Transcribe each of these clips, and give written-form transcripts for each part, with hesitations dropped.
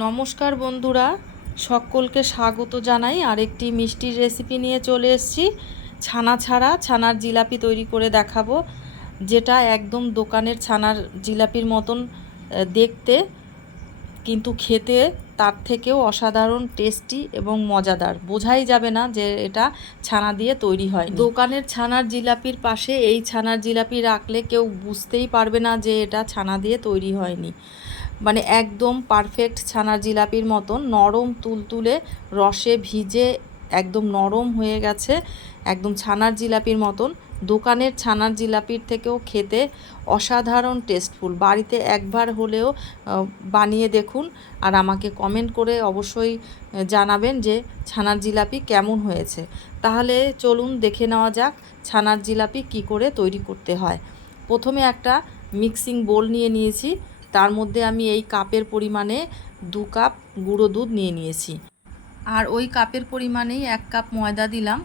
নমস্কার বন্ধুরা, সকলকে স্বাগত জানাই। আরেকটি মিষ্টির রেসিপি নিয়ে চলে এসেছি। ছানা ছাড়া ছানার জিলাপি তৈরি করে দেখাবো, যেটা একদম দোকানের ছানার জিলাপির মতন দেখতে, কিন্তু খেতে তার থেকেও অসাধারণ টেস্টি এবং মজাদার। বোঝাই যাবে না যে এটা ছানা দিয়ে তৈরি হয়। দোকানের ছানার জিলাপির পাশে এই ছানার জিলাপি রাখলে কেউ বুঝতেই পারবে না যে এটা ছানা দিয়ে তৈরি হয়নি। মানে একদম পারফেক্ট ছানার জিলাপির মতন নরম তুলতুলে, রসে ভিজে একদম নরম হয়ে গেছে, একদম ছানার জিলাপির মতন। দোকানের ছানার জিলাপির থেকেও খেতে অসাধারণ টেস্টফুল। বাড়িতে একবার হলেও বানিয়ে দেখুন, আর আমাকে কমেন্ট করে অবশ্যই জানাবেন যে ছানার জিলাপি কেমন হয়েছে। তাহলে চলুন দেখে নেওয়া যাক ছানার জিলাপি কি করে তৈরি করতে হয়। প্রথমে একটা মিক্সিং বোল নিয়ে নিয়েছি, তার মধ্যে আমি এই কাপের পরিমাণে 2 কাপ গুঁড়ো দুধ নিয়ে নিয়েছি, আর ওই কাপের পরিমাণেই 1 কাপ ময়দা দিলাম।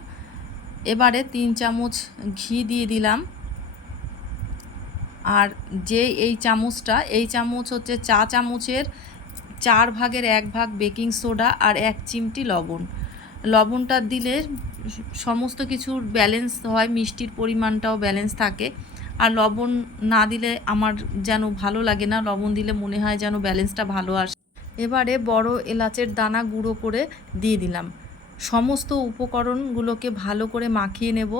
এবারে 3 চামচ ঘি দিয়ে দিলাম, আর যে এই চামচটা, এই চামচ হচ্ছে চা চামচের 4 ভাগের 1 ভাগ বেকিং সোডা আর 1 চিমটি লবণ। লবণটা দিলে সমস্ত কিছুর ব্যালেন্স হয়, মিষ্টির পরিমাণটাও ব্যালেন্স থাকে। আর লবণ না দিলে আমার যেন ভালো লাগে না, লবণ দিলে মনে হয় যেন ব্যালেন্সটা ভালো আসে। এবারে বড় এলাচের দানা গুঁড়ো করে দিয়ে দিলাম। সমস্ত উপকরণগুলোকে ভালো করে মাখিয়ে নেব।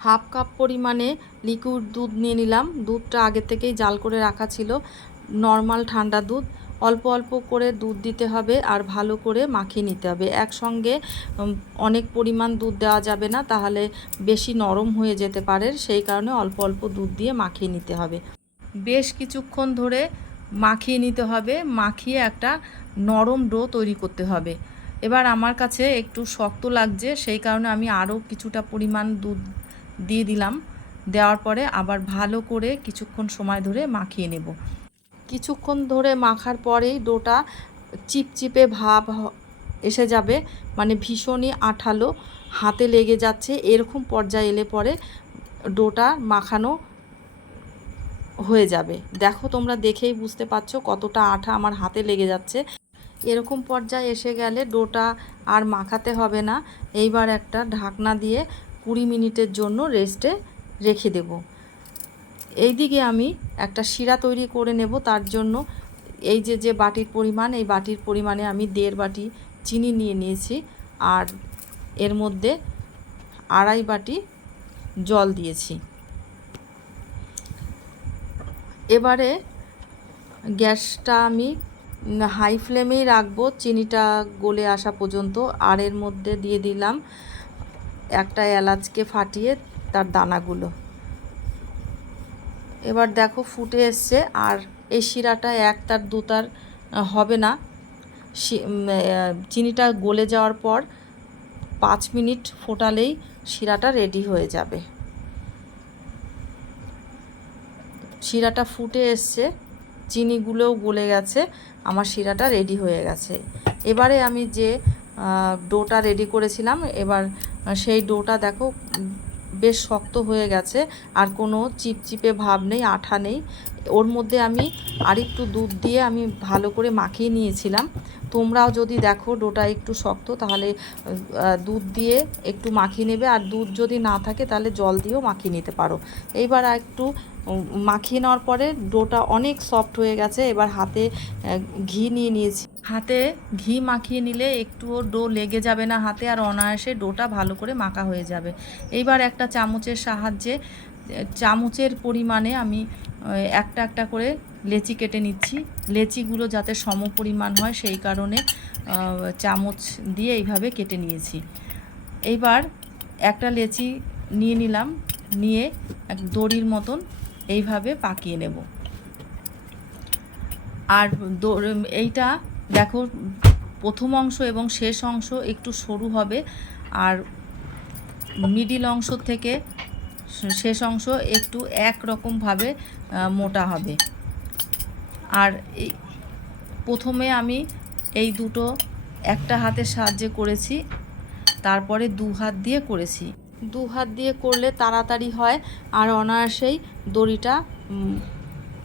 হাফ কাপ পরিমাণে লিকুইড দুধ নিয়ে নিলাম। দুধটা আগে থেকেই জাল করে রাখা ছিল, নর্মাল ঠান্ডা দুধ। অল্প অল্প করে দুধ দিতে হবে আর ভালো করে মাখিয়ে নিতে হবে। একসঙ্গে অনেক পরিমাণ দুধ দেওয়া যাবে না, তাহলে বেশি নরম হয়ে যেতে পারে। সেই কারণে অল্প অল্প দুধ দিয়ে মাখিয়ে নিতে হবে। বেশ কিছুক্ষণ ধরে মাখিয়ে নিতে হবে, মাখিয়ে একটা নরম ডো তৈরি করতে হবে। এবার আমার কাছে একটু শক্ত লাগছে, সেই কারণে আমি আরও কিছুটা পরিমাণ দুধ দিয়ে দিলাম। দেওয়ার পরে আবার ভালো করে কিছুক্ষণ সময় ধরে মাখিয়ে নেব। কিছুক্ষণ ধরে মাখার পরেই ডোটা চিপচিপে ভাব এসে যাবে, মানে ভীষণই আঠালো, হাতে লেগে যাচ্ছে। এরকম পর্যায়ে এলে পরে ডোটা মাখানো হয়ে যাবে। দেখো, তোমরা দেখেই বুঝতে পারছো কতটা আঠা আমার হাতে লেগে যাচ্ছে। এরকম পর্যায়ে এসে গেলে ডোটা আর মাখাতে হবে না। এইবার একটা ঢাকনা দিয়ে 20 মিনিটের জন্য রেস্টে রেখে দেব। এইদিকে আমি একটা শিরা তৈরি করে নেব। তার জন্য এই যে বাটির পরিমাণ, এই বাটির পরিমাণে আমি 1.5 বাটি চিনি নিয়ে নিয়েছি, আর এর মধ্যে 2.5 বাটি জল দিয়েছি। এবারে গ্যাসটা আমি হাই ফ্লেমেই রাখবো চিনিটা গলে আসা পর্যন্ত। আর এর মধ্যে দিয়ে দিলাম একটা এলাচকে ফাটিয়ে তার দানাগুলো। এবার দেখো ফুটে এসছে, আর এই শিরাটা 1 তার 2 তার হবে না। চিনিটা গলে যাওয়ার পর 5 মিনিট ফোটালেই শিরাটা রেডি হয়ে যাবে। শিরাটা ফুটে এসছে, চিনিগুলোও গলে গেছে, আমার শিরাটা রেডি হয়ে গেছে। এবারে আমি যে ডোটা রেডি করেছিলাম, এবার সেই ডোটা দেখো বেশ শক্ত হয়ে গেছে, আর কোনো চিপচিপে ভাব নেই, আঠা নেই। ওর মধ্যে আমি আরেকটু দুধ দিয়ে আমি ভালো করে মাখিয়ে নিয়েছিলাম। তোমরাও যদি দেখো ডোটা একটু শক্ত, তাহলে দুধ দিয়ে একটু মাখিয়ে নেবে, আর দুধ যদি না থাকে তাহলে জল দিয়েও মাখিয়ে নিতে পারো। এইবার একটু মাখিয়ে নেওয়ার পরে ডোটা অনেক সফট হয়ে গেছে। এবার হাতে ঘি নিয়ে নিয়েছি। হাতে ঘি মাখিয়ে নিলে একটুও ডো লেগে যাবে না হাতে, আর অনায়াসে ডোটা ভালো করে মাখা হয়ে যাবে। এইবার একটা চামচের সাহায্যে, চামচের পরিমাণে আমি একটা একটা করে লেচি কেটে নিচ্ছি। লেচিগুলো যাতে সম পরিমাণ হয় সেই কারণে চামচ দিয়ে এইভাবে কেটে নিয়েছি। এইবার একটা লেচি নিয়ে নিলাম, নিয়ে এক দড়ির মতন এইভাবে পাকিয়ে নেব। আর এইটা দেখো, প্রথম অংশ এবং শেষ অংশ একটু সরু হবে, আর মিডিল অংশ থেকে শেষ অংশ একটু একরকমভাবে মোটা হবে। আর এই প্রথমে আমি এই দুটো একটা হাতের সাহায্যে করেছি, তারপরে 2 হাত দিয়ে করেছি। 2 হাত দিয়ে করলে তাড়াতাড়ি হয়, আর অনায়াসেই দড়িটা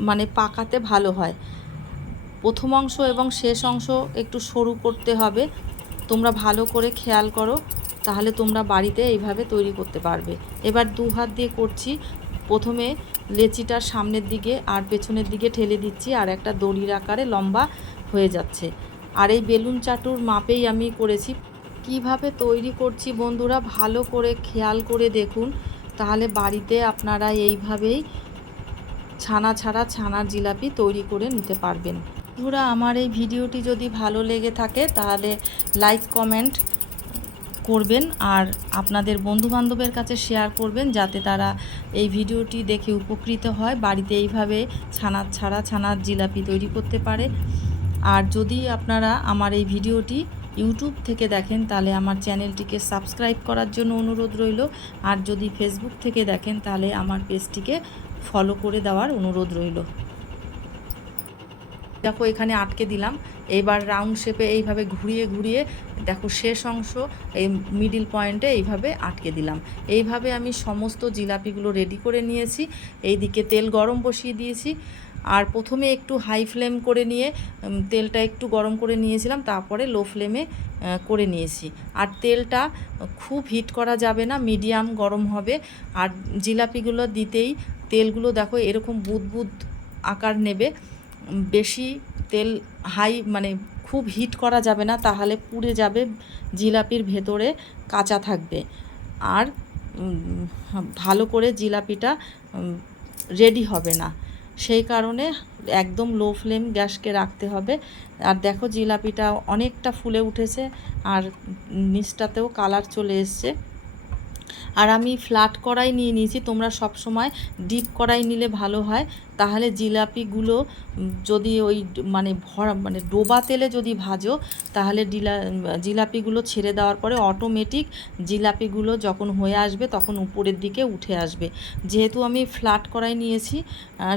মানে পাকাতে ভালো হয়। প্রথম অংশ এবং শেষ অংশ একটু সরু করতে হবে। তোমরা ভালো করে খেয়াল করো, তাহলে তোমরা বাড়িতে এইভাবে তৈরি করতে পারবে। এবার 2 হাত দিয়ে করছি। প্রথমে লেচিটার সামনের দিকে আর পেছনের দিকে ঠেলে দিচ্ছি, আর একটা দড়ির আকারে লম্বা হয়ে যাচ্ছে। আর এই বেলুন চাটুর মাপেই আমি করেছি। কিভাবে তৈরি করছি বন্ধুরা ভালো করে খেয়াল করে দেখুন, তাহলে বাড়িতে আপনারা এইভাবেই ছানা ছাড়া ছানার জিলাপি তৈরি করে নিতে পারবেন। বন্ধুরা, আমার এই ভিডিওটি যদি ভালো লেগে থাকে তাহলে লাইক কমেন্ট করবেন, আর আপনাদের বন্ধুবান্ধবের কাছে শেয়ার করবেন, যাতে তারা এই ভিডিওটি দেখে উপকৃত হয়, বাড়িতে এইভাবে ছানার ছাড়া ছানার জিলাপি তৈরি করতে পারে। আর যদি আপনারা আমার এই ভিডিওটি ইউটিউব থেকে দেখেন তাহলে আমার চ্যানেলটিকে সাবস্ক্রাইব করার জন্য অনুরোধ রইল। আর যদি ফেসবুক থেকে দেখেন তাহলে আমার পেজটিকে ফলো করে দেওয়ার অনুরোধ রইল। দেখো এখানে আটকে দিলাম। এবার রাউন্ড শেপে এইভাবে ঘুরিয়ে ঘুরিয়ে দেখো শেষ অংশ এই মিডিল পয়েন্টে এইভাবে আটকে দিলাম। এইভাবে আমি সমস্ত জিলাপিগুলো রেডি করে নিয়েছি। এইদিকে তেল গরম বসিয়ে দিয়েছি, আর প্রথমে একটু হাই ফ্লেম করে নিয়ে তেলটা একটু গরম করে নিয়েছিলাম, তারপরে লো ফ্লেমে করে নিয়েছি। আর তেলটা খুব হিট করা যাবে না, মিডিয়াম গরম হবে। আর জিলাপিগুলো দিতেই তেলগুলো দেখো এরকম বুদবুদ আকার নেবে। বেশি তেল হাই মানে খুব হিট করা যাবে না, তাহলে পুড়ে যাবে, জিলাপির ভেতরে কাঁচা থাকবে, আর ভালো করে জিলাপিটা রেডি হবে না। সেই কারণে একদম লো ফ্লেম গ্যাসকে রাখতে হবে। আর দেখো জিলাপিটা অনেকটা ফুলে উঠেছে, আর নিচটাতেও কালার চলে এসছে। আর আমি ফ্ল্যাট কড়াই নিয়ে নিয়েছি, তোমরা সব সময় ডিপ কড়াই নিলে ভালো হয়। তাহলে জিলাপিগুলো যদি ওই মানে ডোবা তেলে যদি ভাজো, তাহলে জিলাপিগুলো ছেড়ে দেওয়ার পরে অটোমেটিক জিলাপিগুলো যখন হয়ে আসবে তখন উপরের দিকে উঠে আসবে। যেহেতু আমি ফ্ল্যাট কড়াই নিয়েছি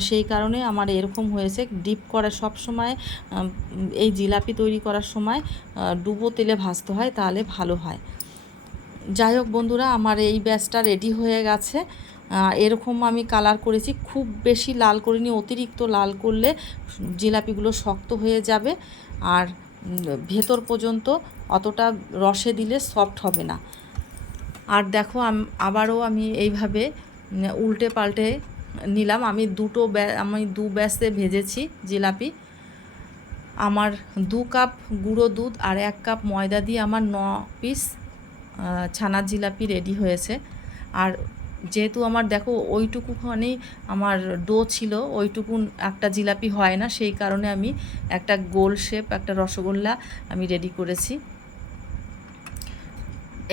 সেই কারণে আমার এরকম হয়েছে। ডিপ কড়াই সব সময় এই জিলাপি তৈরি করার সময় ডুবো তেলে ভাজতে হয়, তাহলে ভালো হয়। যাই হোক বন্ধুরা, আমার এই ব্যাচটা রেডি হয়ে গেছে। এরকম আমি কালার করেছি, খুব বেশি লাল করিনি, অতিরিক্ত লাল করলে জিলাপিগুলো শক্ত হয়ে যাবে, আর ভেতর পর্যন্ত অতটা রসে দিলে সফট হবে না। আর দেখো আবারও আমি এইভাবে উল্টে পাল্টে নিলাম। আমি দু ব্যাচে ভেজেছি জিলাপি। আমার 2 কাপ গুঁড়ো দুধ আর 1 কাপ ময়দা দিয়ে আমার 9 পিস ছানার জিলাপি রেডি হয়েছে। আর যেহেতু আমার দেখো ওইটুকুখানেই আমার ডো ছিল, ওইটুকু একটা জিলাপি হয় না, সেই কারণে আমি একটা গোল শেপ একটা রসগোল্লা আমি রেডি করেছি।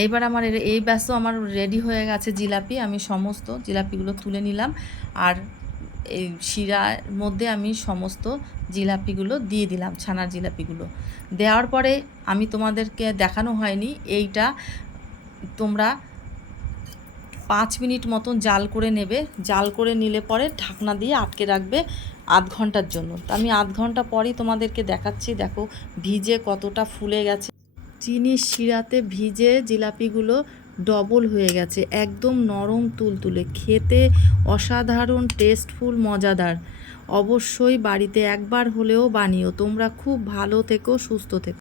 এইবার আমার এই ব্যাসও আমার রেডি হয়ে গেছে জিলাপি। আমি সমস্ত জিলাপিগুলো তুলে নিলাম, আর এই শিরার মধ্যে আমি সমস্ত জিলাপিগুলো দিয়ে দিলাম। ছানার জিলাপিগুলো দেওয়ার পরে আমি তোমাদেরকে দেখানো হয়নি, এইটা তোমরা 5 মিনিট মতন জাল করে নেবে। জাল করে নিলে পরে ঢাকনা দিয়ে আটকে রাখবে আধ ঘন্টার জন্য। আমি আধ ঘন্টা পরই তোমাদেরকে দেখাচ্ছি। দেখো ভিজে কতটা ফুলে গেছে, চিনির শিরাতে ভিজে জিলাপিগুলো ডবল হয়ে গেছে, একদম নরম তুলতুলে, খেতে অসাধারণ টেস্টফুল মজাদার। অবশ্যই বাড়িতে একবার হলেও বানিও তোমরা। খুব ভালো থেকো, সুস্থ থেকো।